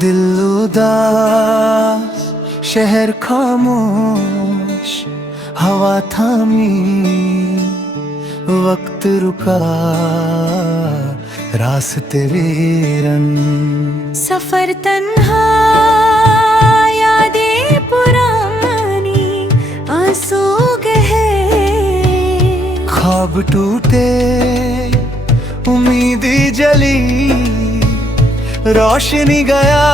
दिल उदास, शहर खामोश, हवा थामी, वक्त रुका, रास्ते वीरन। सफर तन्हा, यादें पुरानी, आंसू गहरे, ख्वाब टूटे, उम्मीदी जली, रोशनी गया,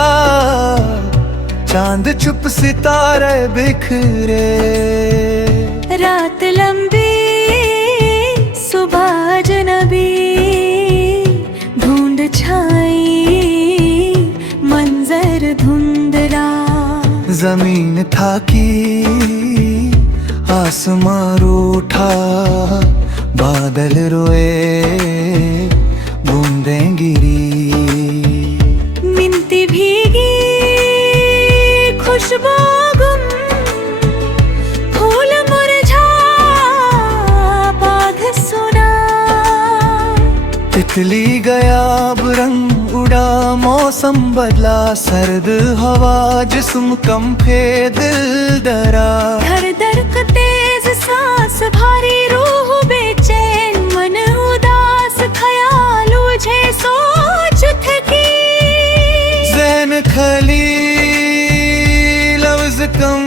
चांद चुप सितारे बिखरे। रात लंबी, सुबह अजनबी, धुंध छाई, मंजर धुंधला। जमीन थाकी, आसमां रूठा, बादल रोए, बूंदें गिरी। मिनती भीगी, खुशबू गुम, फूल मुरझा, बाध सुना। तितली गया, अब रंग उड़ा, मौसम बदला, सर्द हवा, जिस्म कंपे, दिल डरा। धर धर का तेज सांस भारी, रूह बेचैन, मन उदास, ख्याल उलझे, सोच थकी। ज़हन खली, लफ्ज़ कम,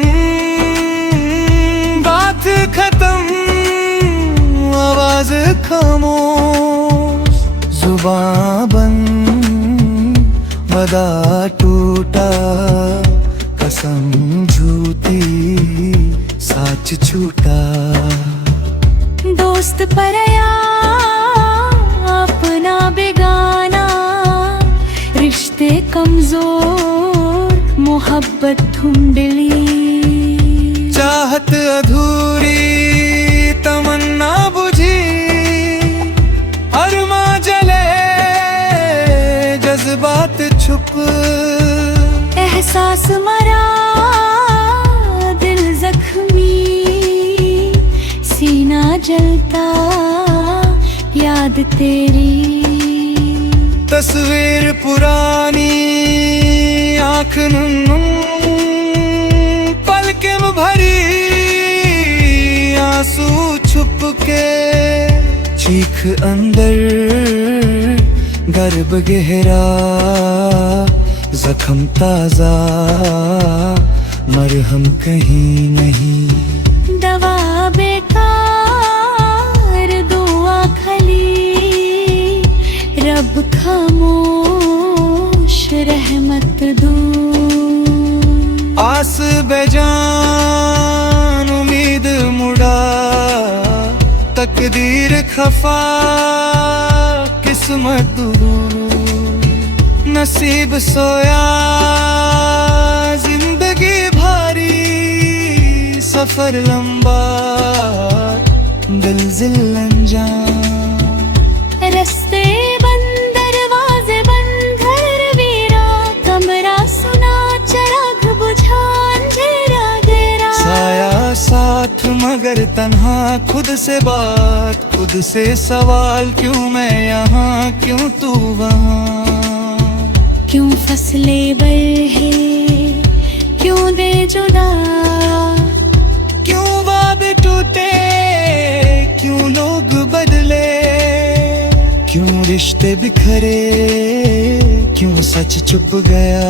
बात खत्म, आवाज़ खामोश, जुबां बंद, वदा टूटा, कसम झूठी, साच छूटा। दोस्त परया, अपना बेगाना, रिश्ते कमजोर, मोहब्बत धुंधली। चाहत अधूरी, तमन्ना बुझी, अरमा जले, जज्बात छुप। एहसास मरा, दिल जख्मी, सीना जलता, याद तेरी। तस्वीर पुरानी, आँख नम, पलकें भरी, आंसू छुप के, चीख अंदर, गर्भ गहरा, जख्म ताजा, मरहम कहीं नहीं। दवा बेकार, दुआ खली, रब खामोश, रहमत दूर। आस बेजान, उम्मीद मुड़ा, तकदीर खफा, किस्मत दूर। नसीब सोया, जिंदगी भारी, सफर लंबा, दिल जिल्लंजान। रस्ते बंद, दरवाजे बंद, घर वीरा, कमरा सुना, चराग बुझा, अंधेरा गहरा। साया साथ मगर तन्हा, खुद से बात, खुद से सवाल, क्यों मैं यहाँ, क्यों तू वहाँ। क्यों फसले बरहे, क्यों दे जुदा, क्यों वादे टूटे, क्यों लोग बदले, क्यों रिश्ते बिखरे, क्यों सच चुप गया,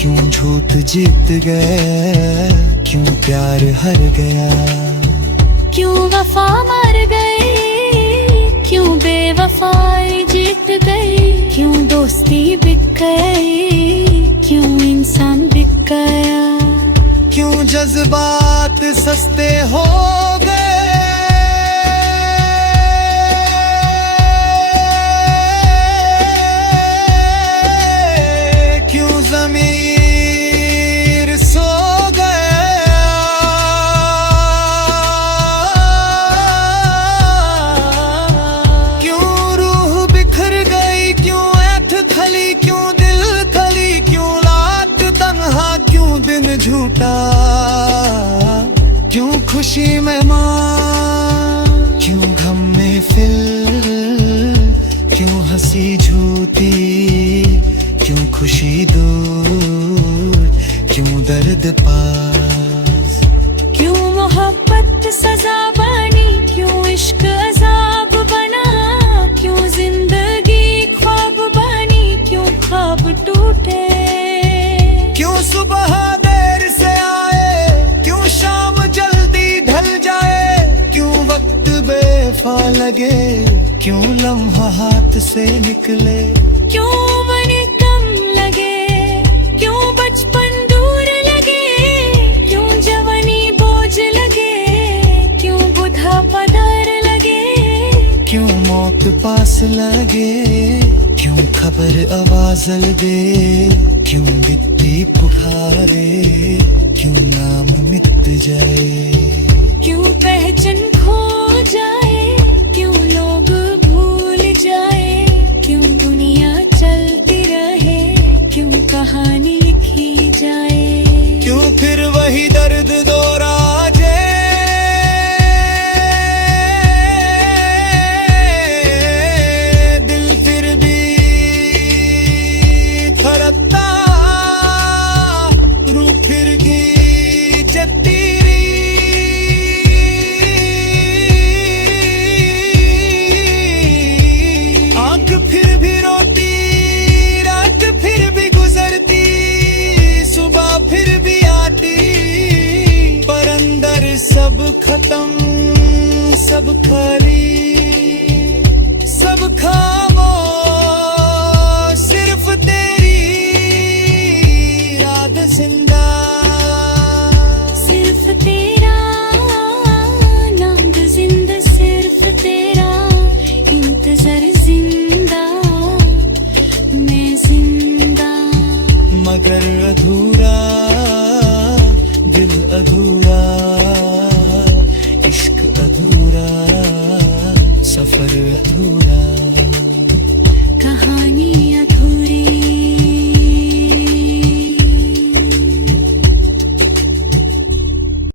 क्यों झूठ जीत गया, क्यों प्यार हार गया। क्यों वफा मर गई, क्यों बेवफाई जीत गई, क्यों दोस्ती बिक गई, क्यों इंसान बिक गया। क्यों जज्बात सस्ते हो गए, क्यों ज़मीर सो गया, क्यों रूह बिखर गई, क्यों ऐठ खली, क्यों दिल खली, क्यों रात तन्हा, क्यों दिन झूठा, क्यों खुशी में मां, क्यों गम में फिर, क्यों हंसी झूठी, क्यों खुशी दूर, क्यों दर्द पास। क्यों मोहब्बत सजा बनी, क्यों इश्क अजाब बना, क्यों जिंदगी ख्वाब बनी, क्यों ख्वाब टूटे। क्यों सुबह देर से आए, क्यों शाम जल्दी ढल जाए, क्यों वक्त बेवफा लगे, क्यों लम्हा हाथ से निकले। क्यों मन कम लगे, क्यों बचपन दूर लगे, क्यों जवानी बोझ लगे, क्यों बुढ़ापा डर लगे। क्यों मौत पास लगे, क्यों खबर आवाज़ दे, क्यों मिट्टी पुकारे, क्यों नाम मिट जाए। क्यों पहचान खो जाए, क्यों लोग भूल जाए, क्यों दुनिया चलती रहे, क्यों कहानी लिखी जाए। क्यों फिर वही दर्द दोहराए, दिल फिर भी धड़कता, रूह फिर गीजती। आंख फिर भी रोती, रात फिर भी गुजरती, सुबह फिर भी आती, पर अंदर सब खत्म, सब खाली, सब खामोश, सिर्फ तेरी याद जिंदा। सिर्फ तेरा नाम जिंदा, सिर्फ तेरा इंतजार जिंदा, मैं जिंदा। मगर अधूरा, दिल अधूरा, इश्क अधूरा, सफर अधूरा।